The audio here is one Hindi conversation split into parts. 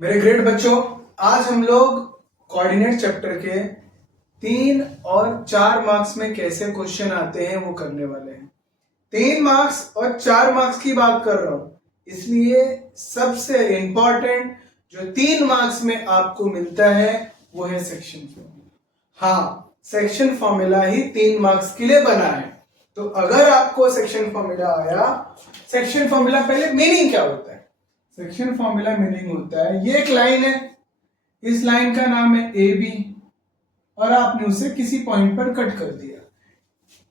मेरे ग्रेट बच्चों, आज हम लोग कोऑर्डिनेट चैप्टर के 3 और 4 मार्क्स में कैसे क्वेश्चन आते हैं वो करने वाले हैं। 3 मार्क्स और 4 मार्क्स की बात कर रहा हूं, इसलिए सबसे इंपॉर्टेंट जो 3 मार्क्स में आपको मिलता है वो है सेक्शन फॉर्मूला। हाँ, सेक्शन फॉर्मूला ही 3 मार्क्स के लिए बना है। तो अगर आपको सेक्शन फॉर्मूला आया, सेक्शन फॉर्मूला पहले मीनिंग क्या होता है? सेक्शन फॉर्मूला मीनिंग होता है, ये एक लाइन है, इस लाइन का नाम है ए बी और आपने उसे किसी पॉइंट पर कट कर दिया।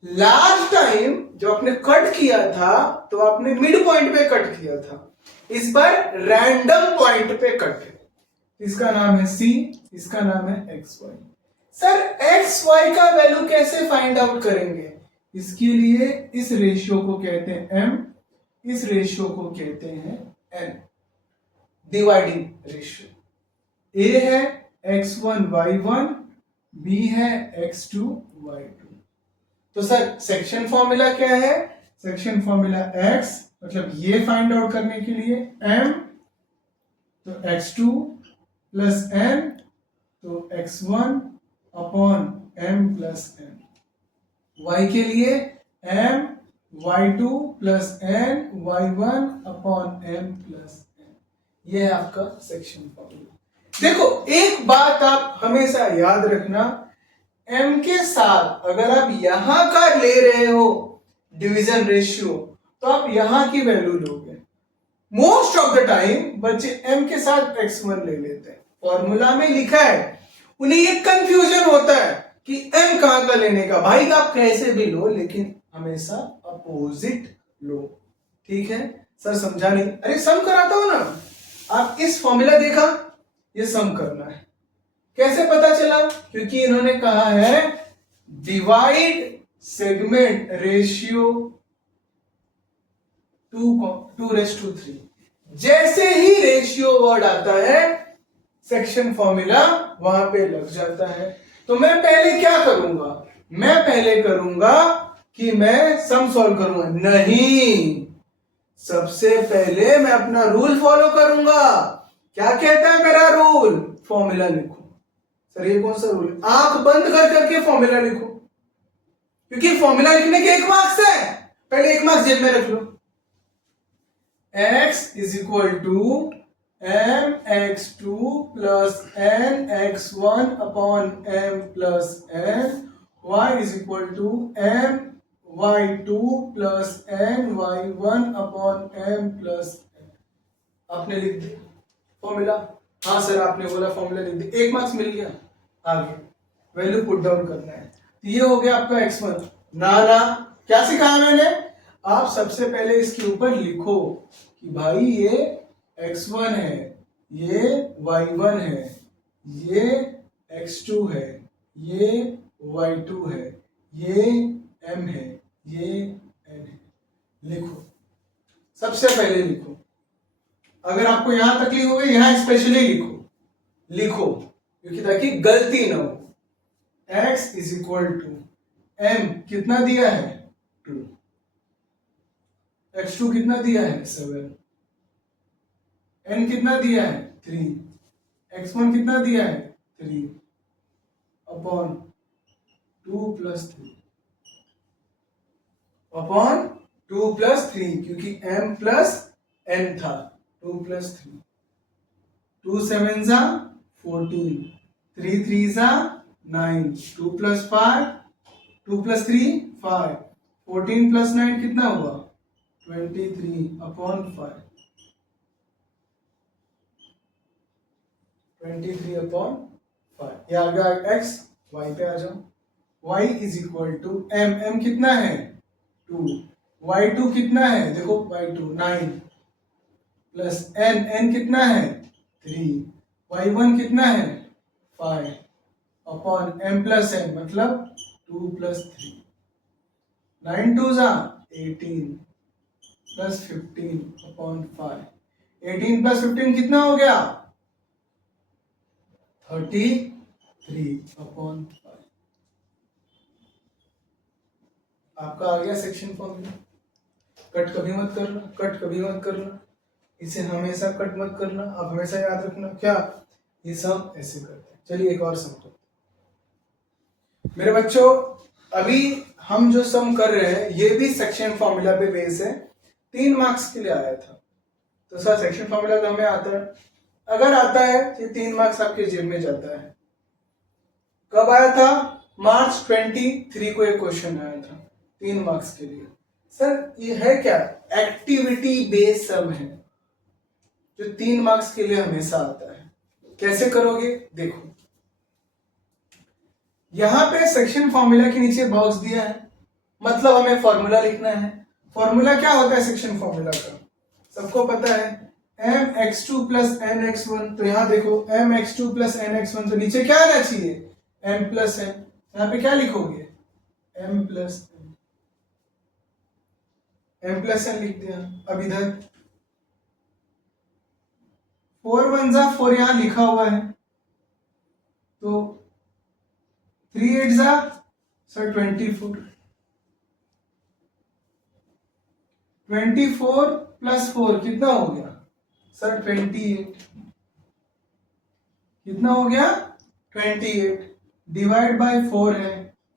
लास्ट टाइम जो आपने कट किया था तो आपने मिड पॉइंट पे कट किया था, इस बार रैंडम पॉइंट पे कट है। इसका नाम है सी, इसका नाम है X Y. Sir X Y का वैल्यू कैसे फाइंड आउट करेंगे? इसके लिए इस रेशियो को कहते हैं एम, इस रेशियो को कहते हैं एन, डिवाइडिंग रेशियो। ए है x1 y1, b है x2 y2। तो सर सेक्शन फॉर्मूला क्या है? सेक्शन फॉर्मूला x मतलब ये फाइंड आउट करने के लिए m तो x2 प्लस n तो x1 upon m plus n, y के लिए m y2 plus n y1 upon m plus n। ये है आपका सेक्शन फॉर्मूला। देखो एक बात आप हमेशा याद रखना, m के साथ अगर आप यहां का ले रहे हो डिवीजन रेशियो तो आप यहां की वैल्यू लोगे। मोस्ट ऑफ द टाइम बच्चे m के साथ x1 ले लेते हैं, फॉर्मूला में लिखा है, उन्हें ये कंफ्यूजन होता है कि m कहां का लेने का। भाई आप कैसे भी लो लेकिन हमेशा अपोजिट लो, ठीक है? सर समझा नहीं? अरे सम कराता हूं ना, आप इस फॉर्मूला देखा, ये सम करना है। कैसे पता चला? क्योंकि इन्होंने कहा है डिवाइड सेगमेंट रेशियो 2:3। जैसे ही रेशियो वर्ड आता है सेक्शन फॉर्मूला वहां पे लग जाता है। तो मैं पहले क्या करूंगा? मैं पहले करूंगा कि मैं सम सॉल्व करूंगा? नहीं, सबसे पहले मैं अपना रूल फॉलो करूंगा। क्या कहता है मेरा रूल? फॉर्मूला लिखो। सर ये कौन सा रूल है? आंख बंद कर करके फॉर्मूला लिखो, क्योंकि फॉर्मूला लिखने के 1 मार्क्स है। पहले 1 मार्क्स जेब में रख लो। x is equal to M X two plus N X one upon M plus N, y is equal to M y2 plus N y1 upon M plus N. आपने लिख दिया फॉर्मूला? हाँ सर आपने बोला फॉर्मूला लिख दिया, 1 मार्क्स मिल गया। आगे वैल्यू पुट डाउन करना है। तो ये हो गया आपका x1। ना क्या सिखाया मैंने? आप सबसे पहले इसके ऊपर लिखो कि भाई ये x1 है, ये y1 है, ये x2 है, ये y2 है, ये m है, ये n है। लिखो, सबसे पहले लिखो। अगर आपको यहां तकलीफ हो गई, यहां स्पेशली लिखो क्योंकि ताकि गलती ना हो। x is equal to m कितना दिया है? 2, x2 कितना दिया है? 7, n कितना दिया है? 3, x1 कितना दिया है? 3 अपॉन 2 प्लस 3 अपॉन 2 प्लस 3, क्योंकि m प्लस n था। 2 प्लस 3, 2 7 जा 14, 3 3 जा 9, 2 प्लस 5, 2 प्लस 3 5, 14 प्लस 9 कितना हुआ? 23 अपॉन 5, 23 अपॉन 5। ये आ गया x। y पे आ जाओ। y is equal to m कितना है? 2, y2 कितना है? देखो y2 9 प्लस n कितना है? 3, y1 कितना है? 5 अपॉन m प्लस n मतलब 2 प्लस 3, 9 2 जा 18 प्लस 15 अपॉन 5, 18 प्लस 15 कितना हो गया? 33 अपॉन 5। आपका आ गया सेक्शन फॉर्मूला। कट कभी मत करना, कट कभी मत करना। इसे हमेशा कट मत करना, आप हमेशा याद रखना क्या ये सम ऐसे करते हैं। चलिए एक और सम करते हैं मेरे बच्चों। अभी हम जो सम कर रहे हैं ये भी सेक्शन फॉर्मूला पे बेस है, 3 मार्क्स के लिए आया था। तो सर सेक्शन फॉर्मूला तो हमें आता है, अगर आता है तो 3 मार्क्स आपके जेब में जाता है। कब आया था? मार्च 23 को एक क्वेश्चन आया था 3 मार्क्स के लिए। सर ये है क्या? एक्टिविटी बेस्ड सम है जो 3 मार्क्स के लिए हमेशा आता है। कैसे करोगे देखो, यहां पे सेक्शन फॉर्मूला के नीचे बॉक्स दिया है, मतलब हमें फॉर्मूला लिखना है। फॉर्मूला क्या होता है सेक्शन फॉर्मूला का? सबको पता है mx2 प्लस nx1। तो यहां देखो mx2 प्लस nx1, तो नीचे क्या आना चाहिए? m plus n। यहाँ पे क्या लिखोगे? m प्लस n लिख दिया। अब इधर 4 1 जा 4 यहां लिखा हुआ है, तो 3 8 जा सर 24। 24 प्लस 4 कितना हो गया सर? 28। कितना हो गया? 28 डिवाइड बाय 4 है,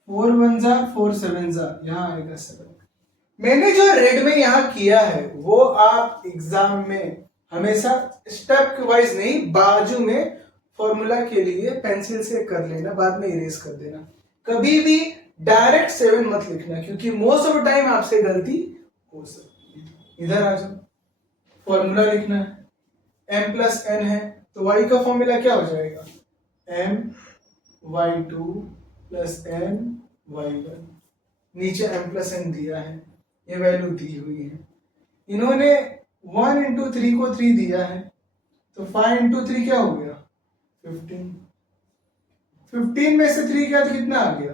4 1 जा 4 7 जा, यहाँ आएगा 7। मैंने जो रेड में यहाँ किया है वो आप एग्जाम में हमेशा स्टेप वाइज नहीं, बाजू में फॉर्मूला के लिए पेंसिल से कर लेना, बाद में इरेज कर देना। कभी भी डायरेक्ट 7 मत लिखना, क्योंकि मोस्ट ऑफ टाइम आपसे गलती हो सकती है। इधर आ जाओ, फॉर्मूला लिखना है, m प्लस n है तो y का फॉर्मूला क्या हो जाएगा? m y2 plus n y1। नीचे m प्लस n दिया है, ये वैल्यू दी हुई है। इन्होंने 1 इंटू 3 को 3 दिया है, तो 5 इंटू 3 क्या हो गया? 15। 15 में से 3 क्या तो कितना आ गया?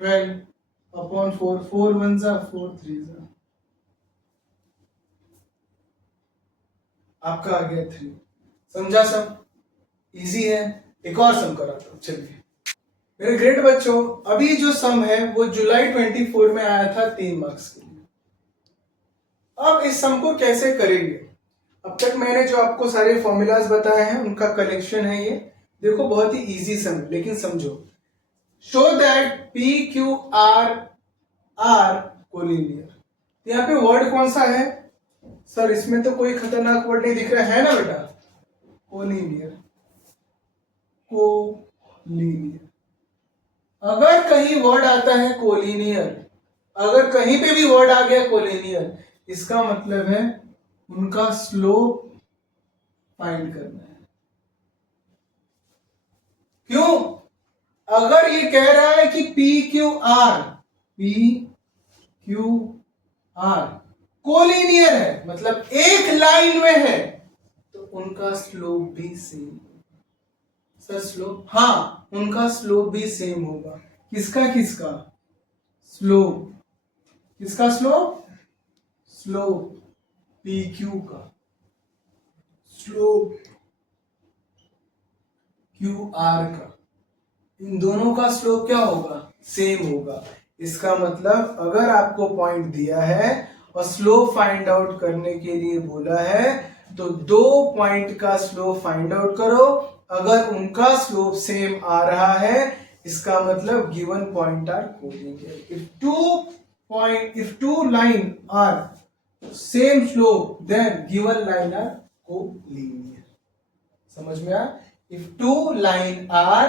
12 अपॉन 4। 4 1 जा 4 3 जा, आपका आ गया 3। समझा सब? इजी है। एक और सम कराता हूं, चलिए मेरे ग्रेट बच्चों। अभी जो सम है वो जुलाई 24 में आया था 3 मार्क्स के लिए। अब इस सम को कैसे करेंगे? अब तक मैंने जो आपको सारे फॉर्मूलाज बताए हैं उनका कलेक्शन है ये। देखो बहुत ही इजी सम है, लेकिन समझो। Show that P Q R are collinear. यहाँ पे वर्ड कौन सा है सर? इसमें तो कोई खतरनाक वर्ड नहीं दिख रहा है ना बेटा? Collinear, collinear. अगर कहीं वर्ड आता है कोलिनियर, अगर कहीं पे भी वर्ड आ गया कोलिनियर, इसका मतलब है उनका स्लोप फाइंड करना है। क्यों? अगर ये कह रहा है कि पी क्यू आर कोलिनियर है, मतलब एक लाइन में है, तो उनका स्लोप भी सेम। सर स्लोप, हाँ उनका स्लोप भी सेम होगा। किसका किसका स्लोप? किसका स्लोप? स्लोप पी क्यू का, स्लोप क्यू आर का, इन दोनों का स्लोप क्या होगा? सेम होगा। इसका मतलब अगर आपको पॉइंट दिया है और स्लोप फाइंड आउट करने के लिए बोला है, तो 2 पॉइंट का स्लोप फाइंड आउट करो। अगर उनका स्लोप सेम आ रहा है, इसका मतलब given point are collinear. if two line are same slope, then given line are collinear। समझ में आया? if two line are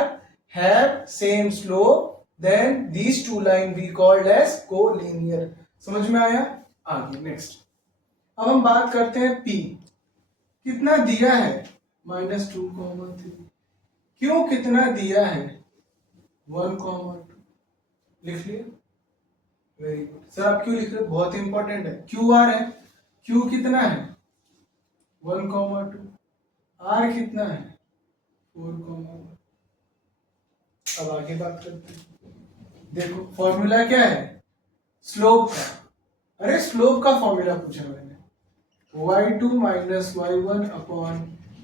have same slope, then these two line we called as collinear। समझ में आया? आगे नेक्स्ट, अब हम बात करते हैं P कितना दिया है? -2,3। क्यों कितना दिया है? 1,2। लिख लिया? Very good sir. आप क्यों लिख रहे हो? बहुत इंपॉर्टेंट है। क्यू आर है, क्यू कितना है? 1,2। आर कितना है? 4,1। अब आगे बात करते हैं। देखो फॉर्मूला क्या है? स्लोप का। अरे स्लोप का फॉर्मूला पूछा मैंने, y2 minus y1 upon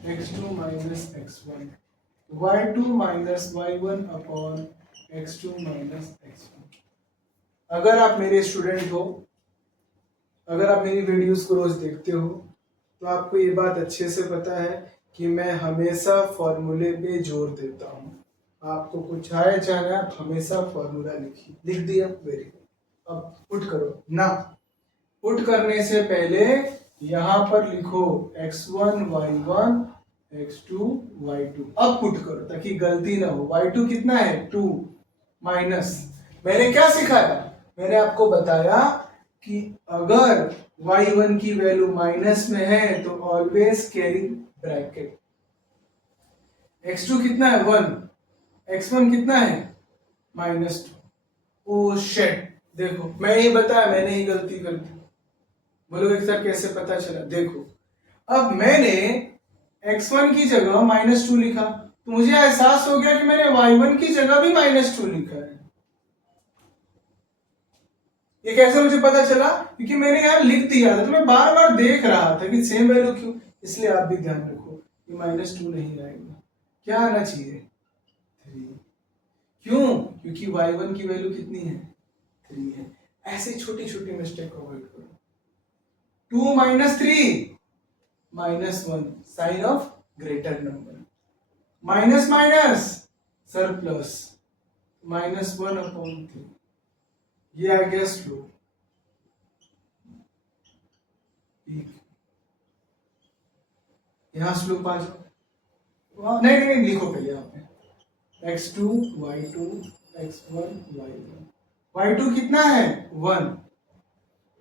x2 minus x1, y2 minus y1 upon x2 minus x1। अगर आप मेरे स्टूडेंट हो, अगर आप मेरी वीडियोस को रोज देखते हो, तो आपको ये बात अच्छे से पता है कि मैं हमेशा फॉर्मूले पे जोर देता हूँ। आपको कुछ आए चाहे आप हमेशा फॉर्मूला लिखिए। लिख दिया, वेरी गुड। अब पुट करो ना। पुट करने से पहले यहाँ पर लिखो x1 y1 x2 y2। अब पुट करो ताकि गलती ना हो। y2 कितना है 2 माइनस, मैंने क्या सिखाया, मैंने आपको बताया कि अगर y1 की वैल्यू माइनस में है तो ऑलवेज कैरी ब्रैकेट। x2 कितना है 1, x1 कितना है -2। ओ शिट, देखो मैं ही बताया, मैंने ही गलती कर दी। बोलोगे सर कैसे पता चला? देखो अब मैंने x1 की जगह -2 लिखा तो मुझे एहसास हो गया कि मैंने y1 की जगह भी -2 लिखा है। ये कैसे मुझे पता चला? क्योंकि मैंने यार लिख दिया था तो मैं बार बार देख रहा था कि सेम वैल्यू क्यों। इसलिए आप भी ध्यान रखो कि -2 नहीं आएगा, क्या आना चाहिए 3। क्यों? क्योंकि y1 की वैल्यू कितनी है 3 है। ऐसे छोटी छोटी मिस्टेक अवॉइड करो। 2 - 3 -1, sign of greater number. Minus minus sir plus, -1/3, ये आ गया स्लोप। यहाँ स्लोप आ जाओ। नहीं नहीं नहीं, लिखो पहले यहाँ पे x2 y2 x1 y1। y2 कितना है 1,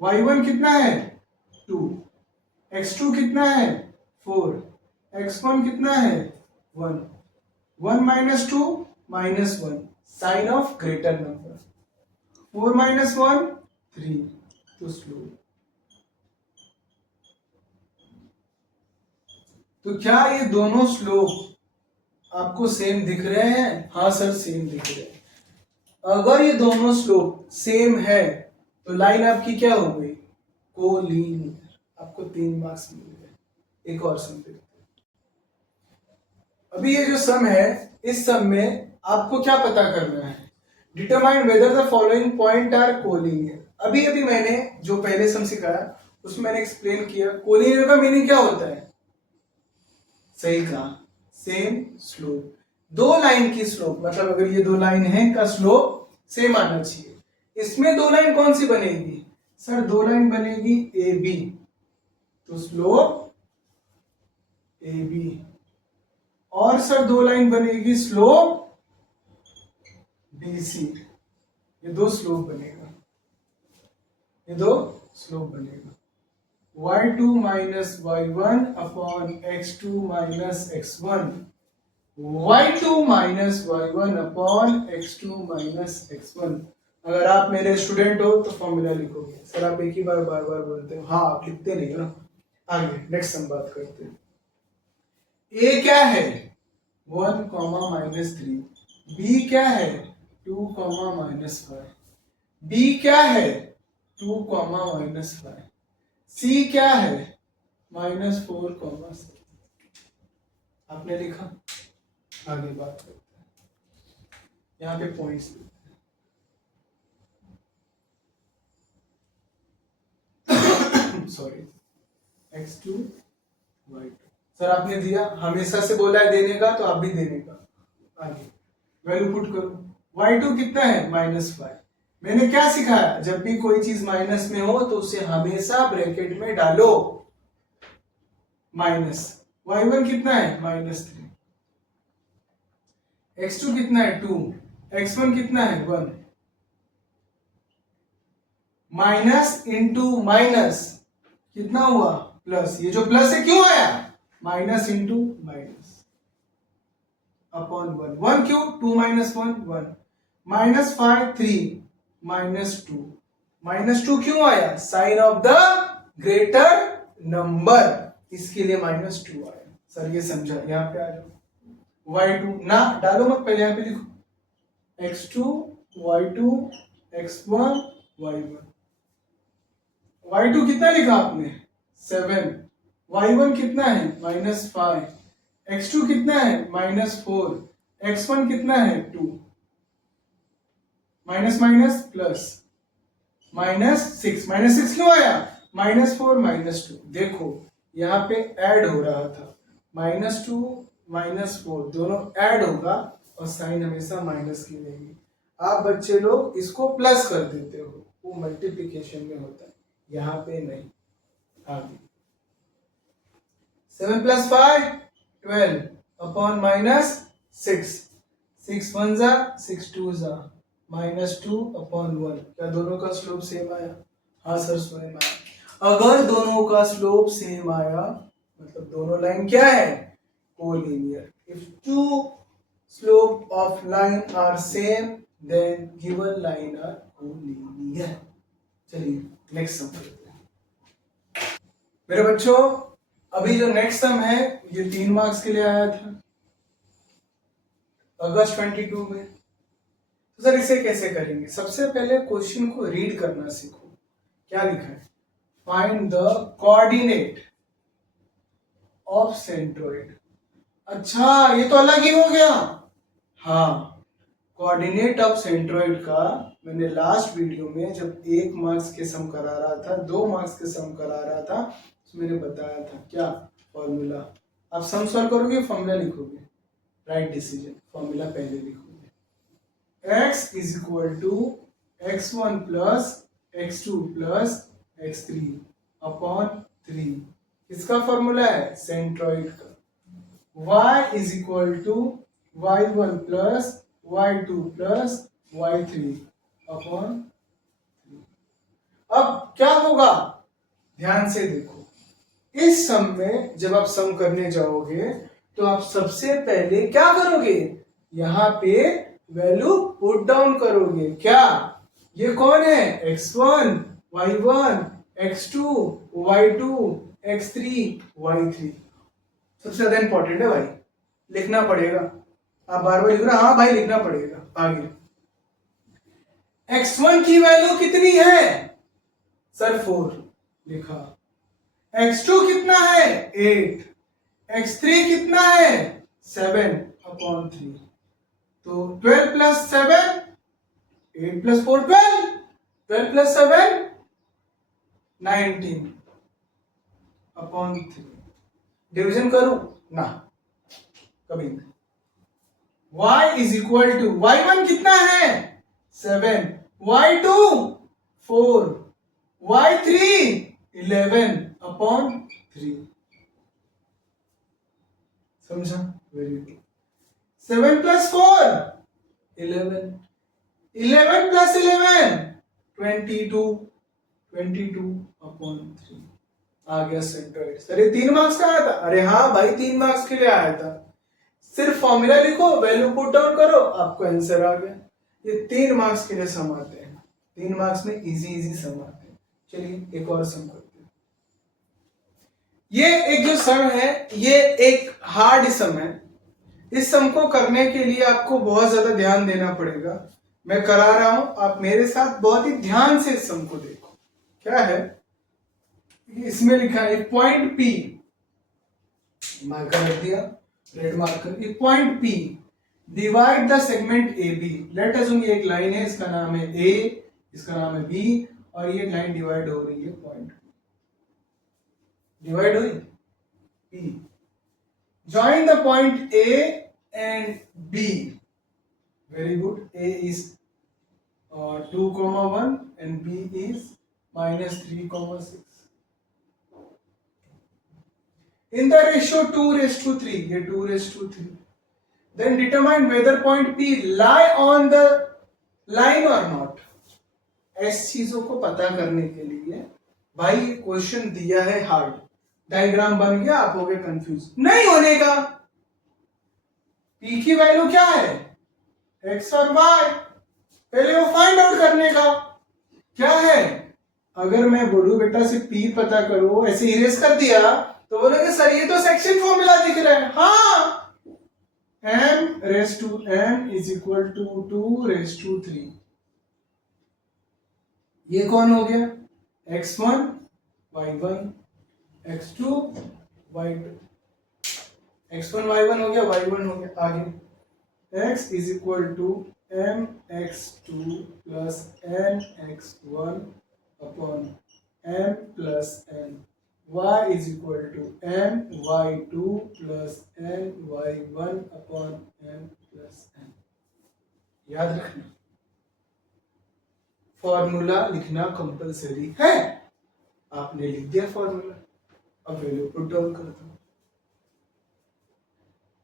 y1 कितना है 2, x2 कितना है 4, x1 कितना है 1। 1 - 2 -1, साइन ऑफ ग्रेटर नंबर। 4 - 1 3, तो स्लोप। तो क्या ये दोनों स्लोप आपको सेम दिख रहे हैं? हाँ सर सेम दिख रहे हैं। अगर ये दोनों स्लोप सेम है तो लाइन आपकी क्या हो गई? कोलिनियर। आपको 3 मार्क्स मिल गए। एक और सम देखते हैं। अभी ये जो सम है, इस सम में आपको क्या पता करना है? Determine whether the following point are collinear. अभी अभी मैंने जो पहले सम सिखाया उसमें मैंने एक्सप्लेन किया कोलिनियर का मीनिंग क्या होता है। सही कहा, सेम स्लोप। दो लाइन की स्लोप, मतलब अगर ये दो लाइन है का स्लोप सेम आना चाहिए। इसमें दो लाइन कौन सी बनेगी? सर दो लाइन बनेगी ए बी, तो स्लोप ए बी। और सर दो लाइन बनेगी स्लोप बी सी। ये दो स्लोप बनेगा, ये दो स्लोप बनेगा। y2 - y1 upon x2 - x1, y2 - y1 upon x2 - x1। अगर आप मेरे स्टूडेंट हो तो फॉर्मूला लिखोगे। सर आप एक ही बार बार बार बोलते हो। हाँ आप लिखते नहीं हो ना। आगे नेक्स्ट हम बात करते हैं। a क्या है 1, -3, b क्या है 2, -5, b क्या है 2, -5, c क्या है -4, 7। आपने लिखा। आगे बात करते हैं। यहाँ पे points sorry x2 y2। Sir आपने दिया, हमेशा से बोला है देने का तो आप भी देने का। आगे वैल्यू पुट करो। y2 कितना है -5। मैंने क्या सिखाया? जब भी कोई चीज माइनस में हो तो उसे हमेशा ब्रैकेट में डालो माइनस। y1 कितना है -3, x2 कितना है 2, x1 कितना है 1। माइनस इंटू माइनस कितना हुआ प्लस। ये जो प्लस है क्यों आया? Minus into minus upon 1। 1 क्यों? 2 - 1 1। -5 3 -2। -2 क्यों आया? Sign of the greater number, इसके लिए -2 आया। सर ये समझा। यहाँ पे आ जाओ। y2 ना डालो मत, पहले यहाँ पे लिखो x2 y2 x1 y1। y2 कितना लिखा आपने 7, y1 कितना है -5, x2 कितना है -4, x1 कितना है 2। माइनस माइनस प्लस -6 क्यों आया? -4 -2। देखो यहाँ पे ऐड हो रहा था, -2 -4 दोनों ऐड होगा और साइन हमेशा माइनस की रहेगी। आप बच्चे लोग इसको प्लस कर देते हो, वो मल्टीप्लिकेशन में होता है, यहाँ पे नहीं। आगे 7 + 5 12 अपॉन -6, 6 1 जा 6 2 जा -2 अपॉन 1। क्या दोनों का स्लोप सेम आया? हाँ सर सेम आया। अगर दोनों का स्लोप सेम आया मतलब दोनों लाइन क्या है? Collinear. If two slope of line are same then given line are collinear. चलिए नेक्स्ट सम करते हैं मेरे बच्चों। अभी जो नेक्स्ट सम है ये 3 मार्क्स के लिए आया था अगस्त 22 में। तो सर इसे कैसे करेंगे? सबसे पहले क्वेश्चन को रीड करना सीखो। क्या लिखा है? Find the coordinate of centroid. अच्छा ये तो अलग ही हो गया। हाँ, कोऑर्डिनेट ऑफ सेंट्रोइड का मैंने लास्ट वीडियो में जब 1 मार्क्स के सम करा रहा था, 2 मार्क्स के सम करा रहा था, तो मैंने बताया था क्या फॉर्मूला। आप सम सॉल्व करोगे फॉर्मूला लिखोगे, राइट डिसीजन। फॉर्मूला पहले लिखोगे, x is equal to x1 plus x2 plus x3 upon 3। किसका फॉर्मूला है? सेंट्रोइड का। y is equal to y1 plus y2 plus y3 upon 3। अब क्या होगा? ध्यान से देखो, इस सम में जब आप सम करने जाओगे तो आप सबसे पहले क्या करोगे? यहाँ पे वैल्यू पुट डाउन करोगे। क्या? ये कौन है? x1 y1 x2 y2 x3 y3। सबसे ज्यादा इंपॉर्टेंट है भाई, लिखना पड़ेगा। आप बार बार लिख रहे, हाँ भाई लिखना पड़ेगा। आगे x1 की वैल्यू कितनी है? सर 4 लिखा। x2 कितना है? 8। x3 कितना है? 7 अपॉन 3। तो 12 plus 7 8 plus 4 12, 12 plus 7 19 upon 3। Division करूं ना, कभी नहीं। y is equal to y1 कितना है? 7, y2 4, y3 11 अपॉन 3। समझा? Very good. 7 plus 4 11, 11 plus 11 22, 22 upon 3। आ गया सेंट्रोइड। सर ये 3 मार्क्स का आया था? अरे हाँ भाई 3 मार्क्स के लिए आया था। सिर्फ फॉर्मूला लिखो, वैल्यू पुट डाउन करो, आपको आंसर आ गया। ये 3 मार्क्स के लिए सम आते हैं। 3 मार्क्स में इजी इजी सम आते हैं। चलिए एक और सम करते हैं। ये एक जो सम है ये एक हार्ड सम है। इस सम को करने के लिए आपको बहुत ज्यादा ध्यान देना पड़ेगा। मैं करा रहा हूं, आप मेरे साथ बहुत ही ध्यान से इस सम को देखो। क्या है इसमें लिखा है? पॉइंट पी, मार्कर रख दिया, रेड मार्कर। एक point P divide the segment A B. Let assume ये एक लाइन है, इसका नाम है ए, इसका नाम है बी, और ये लाइन डिवाइड हो रही है पॉइंट, डिवाइड हुई P. Join the point A and B. Very good. A is 2, 1 and B is -3, 6. In the ratio 2:3, ये 2:3. Then determine whether point P lie on the line or not. ऐसी चीजों को पता करने के लिए भाई क्वेश्चन दिया है हार्ड, डायग्राम बन गया, आप हो गए कंफ्यूज। नहीं होने का। P की वैल्यू क्या है? x और y। पहले वो फाइंड आउट करने का क्या है। अगर मैं बोलूं बेटा से P पता करो, ऐसे इरेज कर दिया तो बोलोगे सर ये तो सेक्शन फॉर्मूला दिख रहा है। हाँ, m⁻n इज इक्वल टू 2�3। ये कौन हो गया? x1 y1 x2 y2, x1 y1 हो गया, y1 हो गया। आगे x is equal to mx2 plus nx1 upon m plus n। y is equal to m y2 plus n y1 upon m plus n। याद रखना, फॉर्मूला लिखना कंपलसरी है। आपने लिख दिया फॉर्मूला, अब वैल्यू पुट डाउन कर दो।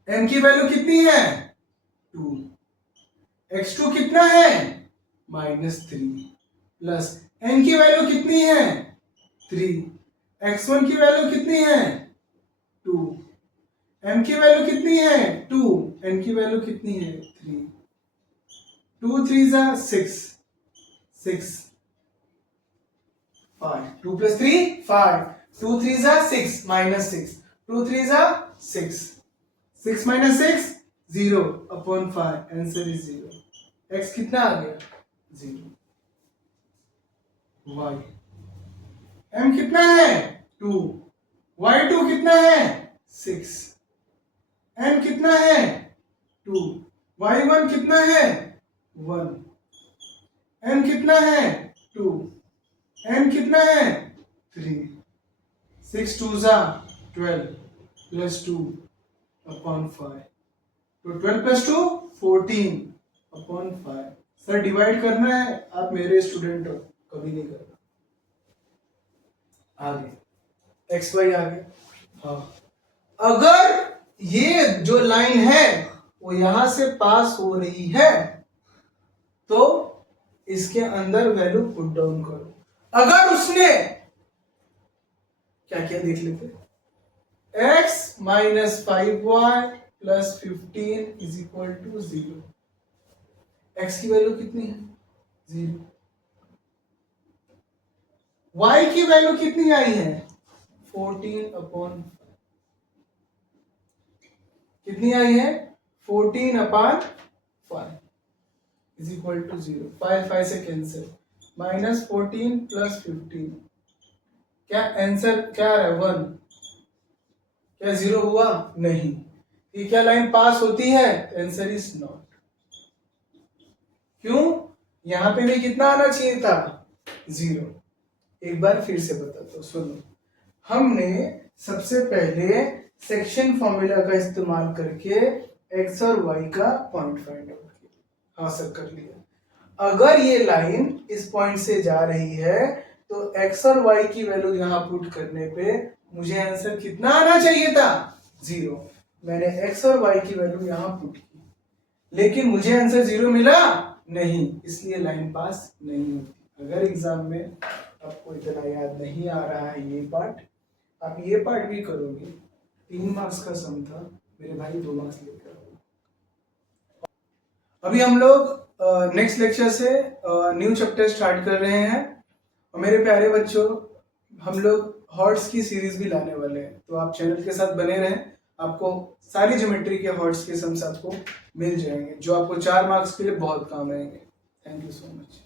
m की वैल्यू कितनी है 2, x2 कितना है -3 प्लस n की वैल्यू कितनी है 3, x1 की वैल्यू कितनी है 2, m की वैल्यू कितनी है 2, n की वैल्यू कितनी है 3, 2 3 जा 6, 6 5, 2 plus 3 5, 2 3 जा 6 minus 6, 2 3 जा 6, 6 minus 6 0 upon 5, answer is 0। x कितना आ गया 0, y m कितना है 2, y2 कितना है 6, n कितना है 2, y1 कितना है 1, n कितना है 2, n कितना है 3, 6 2 जा 12 प्लस 2 अपॉन 5, तो 12 प्लस 2 14 अपॉन 5। सर डिवाइड करना है, आप मेरे स्टूडेंट हो, कभी नहीं करना। आगे एक्स वाई आगे, हाँ अगर ये जो लाइन है वो यहां से पास हो रही है तो इसके अंदर वैल्यू पुट डाउन करो। अगर उसने क्या क्या देख लेते, x minus 5y plus 15 is equal to 0, x की वैल्यू कितनी है 0, y की वैल्यू कितनी आई है 14 अपॉन, कितनी आई है 14 अपॉन 5 इज इक्वल टू 0, 5 5 से कैंसिल, माइनस 14 प्लस 15, क्या आंसर क्या है 1, क्या 0 हुआ नहीं, ये क्या लाइन पास होती है, आंसर इज नॉट। क्यों, यहां पे भी कितना आना चाहिए था 0। एक बार फिर से बताता हूं, सुनो। हमने सबसे पहले सेक्शन फॉर्मूला का इस्तेमाल करके x और y का पॉइंट फाइंड आउट किया, हासिल कर लिया। अगर ये लाइन इस पॉइंट से जा रही है तो x और y की वैल्यू यहां पुट करने पे मुझे आंसर कितना आना चाहिए था 0। मैंने x और y की वैल्यू यहां पुट की, लेकिन मुझे आंसर 0 मिला नहीं, इसलिए लाइन पास नहीं होती। अगर एग्जाम में आपको इतना याद नहीं आ रहा है ये पार्ट, आप ये पार्ट भी करोगे, 3 मार्क्स का सम था मेरे भाई, 2 मार्क्स लेकर आओगे। अभी हम लोग नेक्स्ट लेक्चर से न्यू चैप्टर स्टार्ट कर रहे हैं, और मेरे प्यारे बच्चों हम लोग हॉर्ट्स की सीरीज भी लाने वाले हैं, तो आप चैनल के साथ बने रहें, आपको सारी ज्योमेट्री के हॉर्ट्स के सम्स आपको मिल जाएंगे जो आपको 4 मार्क्स के लिए बहुत काम आएंगे। Thank you so much.